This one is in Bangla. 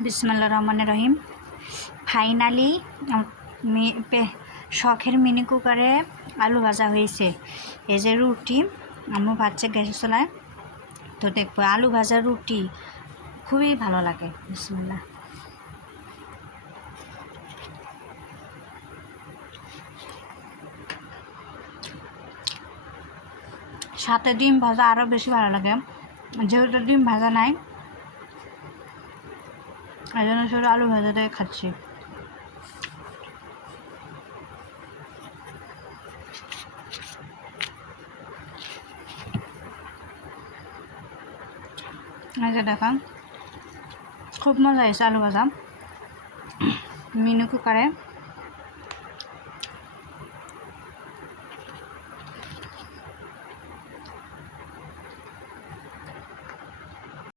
বিসমিল্লাহির রহমানির রহিম। ফাইনালি শখের মিনি কুকারে আলু ভাজা হয়েছে। এই যে রুটি আম্মু ভাজছে গ্যাসের চুলায়, তো দেখবো আলু ভাজা রুটি খুবই ভালো লাগে। বিসমিল্লাহ। সাথে ডিম ভাজা আরও বেশি ভালো লাগে, যেহেতু ডিম ভাজা নাই এই জন্য শুধু আলু ভাজাটাই খাচ্ছি। এই যে দেখেন খুব মজা হয়েছে আলু ভাজা মিনি কুকারে।